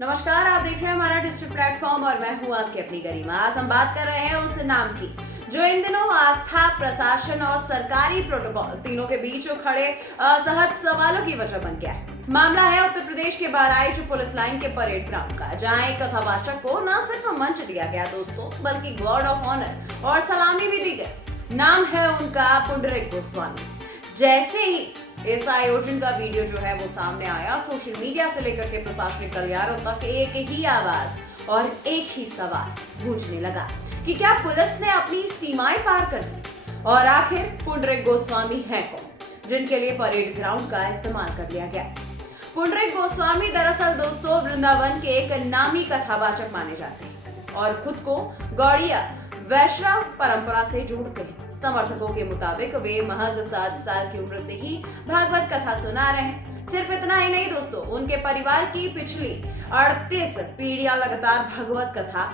नमस्कार, आप देख रहे हैं हमारा डिजिटल प्लेटफॉर्म और मैं हूं आपकी अपनी गरिमा। आज हम बात कर रहे हैं उस नाम की जो इन दिनों आस्था, प्रशासन और सरकारी प्रोटोकॉल तीनों के बीच खड़े असहज सवालों की वजह बन गया है। मामला है उत्तर प्रदेश के बहराइच पुलिस लाइन के परेड ग्राउंड का, जहां एक कथावाचक को न सिर्फ मंच दिया गया दोस्तों, बल्कि गार्ड ऑफ ऑनर और सलामी भी दी गई। नाम है उनका पुंडरीक गोस्वामी। जैसे ही इस आयोजन का वीडियो जो है वो सामने आया, सोशल मीडिया से लेकर के प्रशासनिक गलियारों तक एक ही आवाज और एक ही सवाल गूंजने लगा कि क्या पुलिस ने अपनी सीमाएं पार कर दी और आखिर पुंडरीक गोस्वामी है कौन जिनके लिए परेड ग्राउंड का इस्तेमाल कर लिया गया। पुंडरीक गोस्वामी दरअसल दोस्तों वृंदावन के एक नामी कथावाचक माने जाते हैं और खुद को गौड़िया वैष्णव परंपरा से जोड़ते हैं। समर्थकों के मुताबिक वे महज 7 साल की उम्र से ही भागवत कथा सुना रहे हैं। सिर्फ इतना ही नहीं दोस्तों, उनके परिवार की पिछली 38 पीढ़ियां लगातार भागवत कथा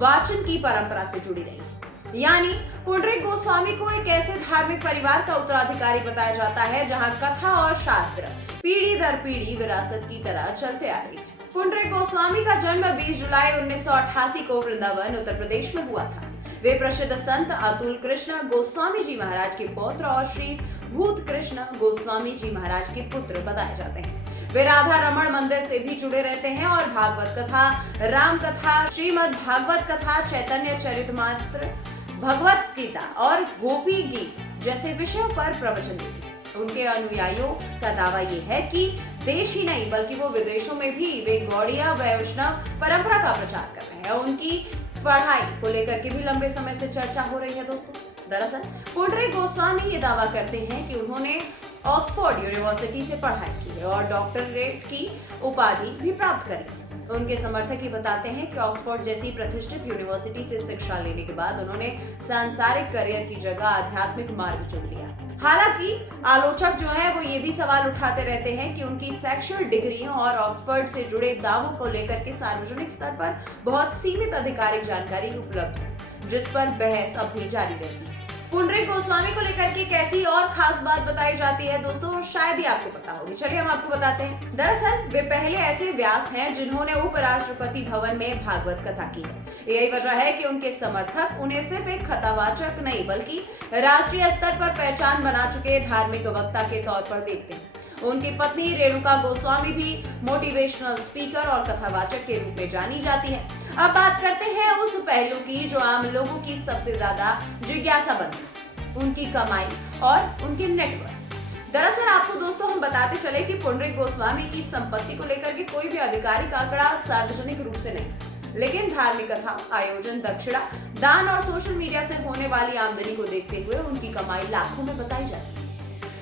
वाचन की परंपरा से जुड़ी रही। यानी पुंडरीक गोस्वामी को एक ऐसे धार्मिक परिवार का उत्तराधिकारी बताया जाता है जहां कथा और शास्त्र पीढ़ी दर पीढ़ी विरासत की तरह चलते आ रही है। पुंडरीक गोस्वामी का जन्म 20 जुलाई 1988 को वृंदावन उत्तर प्रदेश में हुआ था। वे प्रसिद्ध संत अतुल कृष्ण गोस्वामी जी महाराज के पौत्र और श्री भूत कृष्ण गोस्वामी जी महाराज के पुत्र बताए जाते हैं। वे राधा रमण मंदिर से भी जुड़े रहते हैं और भागवत कथा, राम कथा, श्रीमद् भागवत कथा, चैतन्य चरितमात्र, भगवत गीता और गोपी गीत जैसे विषयों पर प्रवचन देते हैं। उनके अनुयायियों का दावा ये है कि देश ही नहीं बल्कि वो विदेशों में भी वे गौड़िया वैष्णव परंपरा का प्रचार कर रहे हैं। उनकी पढ़ाई को लेकर के भी लंबे समय से चर्चा हो रही है दोस्तों। दरअसल पुंडरीक गोस्वामी ये दावा करते हैं कि उन्होंने ऑक्सफोर्ड यूनिवर्सिटी से पढ़ाई की है और डॉक्टरेट की उपाधि भी प्राप्त करी। उनके समर्थक ये बताते हैं कि ऑक्सफोर्ड जैसी प्रतिष्ठित यूनिवर्सिटी से शिक्षा लेने के बाद उन्होंने सांसारिक करियर की जगह आध्यात्मिक मार्ग चुन लिया। हालांकि आलोचक जो है वो ये भी सवाल उठाते रहते हैं कि उनकी शैक्षणिक डिग्रियों और ऑक्सफोर्ड से जुड़े दावों को लेकर के सार्वजनिक स्तर पर बहुत सीमित आधिकारिक जानकारी उपलब्ध है, जिस पर बहस अब भी जारी रहती है। पुंडरीक गोस्वामी को लेकर के कैसी और खास बात बताई जाती है दोस्तों, शायद ही आपको पता होगी। चलिए हम आपको बताते हैं। दरअसल वे पहले ऐसे व्यास हैं जिन्होंने उपराष्ट्रपति भवन में भागवत कथा की है। यही वजह है कि उनके समर्थक उन्हें सिर्फ एक कथावाचक नहीं बल्कि राष्ट्रीय स्तर पर पहचान बना चुके धार्मिक वक्ता के तौर पर देखते हैं। उनकी पत्नी रेणुका गोस्वामी भी मोटिवेशनल स्पीकर और कथावाचक के रूप में जानी जाती है। अब बात करते हैं उस पहलू की जो आम लोगों की सबसे ज्यादा जिज्ञासा बनती है, उनकी कमाई और उनकी नेटवर्क। दरअसल आपको दोस्तों हम बताते चले कि पुंडरीक गोस्वामी की संपत्ति को लेकर के कोई भी आधिकारिक आंकड़ा सार्वजनिक रूप से नहीं, लेकिन धार्मिक कथा, आयोजन, दक्षिणा, दान और सोशल मीडिया से होने वाली आमदनी को देखते हुए उनकी कमाई लाखों में बताई जाती है।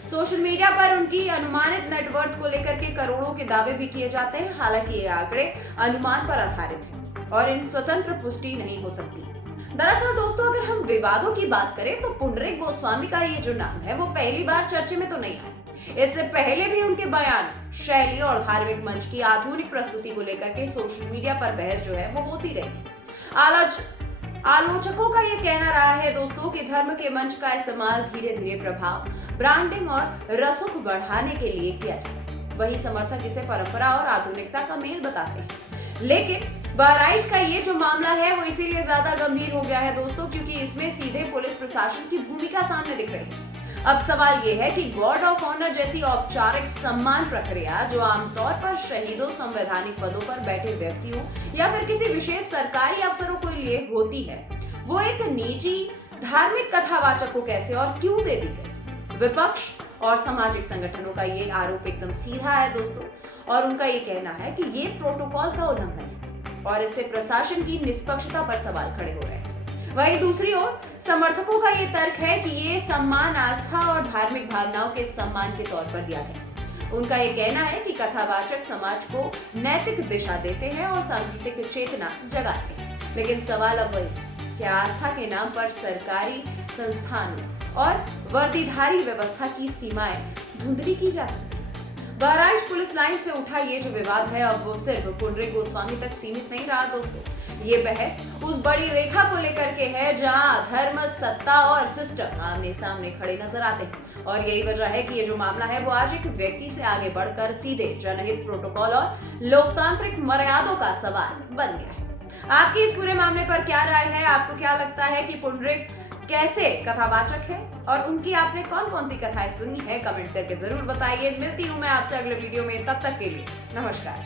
सोशल मीडिया पर उनकी अनुमानित नेटवर्थ को लेकर के करोड़ों के दावे भी किए जाते हैं। हालांकि ये आंकड़े अनुमान पर आधारित हैं और इन स्वतंत्र पुष्टि नहीं हो सकती। दरअसल दोस्तों अगर हम विवादों की बात करें तो पुंडरीक गोस्वामी का ये जो नाम है वो पहली बार चर्चे में तो नहीं आया। इससे पहले भी उनके बयान, शैली और धार्मिक मंच की आधुनिक प्रस्तुति को लेकर के सोशल मीडिया पर बहस जो है वो होती रही। आलोचकों का ये कहना रहा है दोस्तों कि धर्म के मंच का इस्तेमाल धीरे धीरे प्रभाव, ब्रांडिंग और रसूख बढ़ाने के लिए किया जाता है। वही समर्थक इसे परंपरा और आधुनिकता का मेल बताते हैं। लेकिन बहराइच का ये जो मामला है वो इसीलिए ज्यादा गंभीर हो गया है दोस्तों क्योंकि इसमें सीधे पुलिस प्रशासन की भूमिका सामने दिख रही है। अब सवाल ये है कि गार्ड ऑफ ऑनर जैसी औपचारिक सम्मान प्रक्रिया जो आमतौर पर शहीदों, संवैधानिक पदों पर बैठे व्यक्तियों या फिर किसी विशेष सरकारी अफसरों के लिए होती है, वो एक निजी धार्मिक कथावाचक को कैसे और क्यों दे दी गई। विपक्ष और सामाजिक संगठनों का ये आरोप एकदम सीधा है दोस्तों और उनका ये कहना है कि ये प्रोटोकॉल का उल्लंघन है और इससे प्रशासन की निष्पक्षता पर सवाल खड़े हो रहे हैं। वहीं दूसरी ओर समर्थकों का ये तर्क है कि ये सम्मान आस्था और धार्मिक भावनाओं के सम्मान के तौर पर दिया गया। उनका ये कहना है कि कथावाचक समाज को नैतिक दिशा देते हैं और सांस्कृतिक चेतना जगाते हैं। लेकिन सवाल अब वही, क्या आस्था के नाम पर सरकारी संस्थानों और वर्दीधारी व्यवस्था की सीमाएं धुंधली की जा सकती है? बहराइच पुलिस लाइन से उठा ये जो विवाद है, अब वो सिर्फ पुंडरीक गोस्वामी तक सीमित नहीं रहा दोस्तों। ये बहस उस बड़ी रेखा को लेकर के है जहां धर्म, सत्ता और सिस्टम आमने सामने खड़े नजर आते हैं। और यही वजह है कि ये जो मामला है वो आज एक व्यक्ति से आगे बढ़कर सीधे जनहित, प्रोटोकॉल और लोकतांत्रिक मर्यादों का सवाल बन गया है। आपकी इस पूरे मामले पर क्या राय है? आपको क्या लगता है कि पुंडरीक कैसे कथावाचक है और उनकी आपने कौन कौन सी कथाएं सुनी है? कमेंट करके जरूर बताइए। मिलती हूँ मैं आपसे अगले वीडियो में, तब तक के लिए नमस्कार।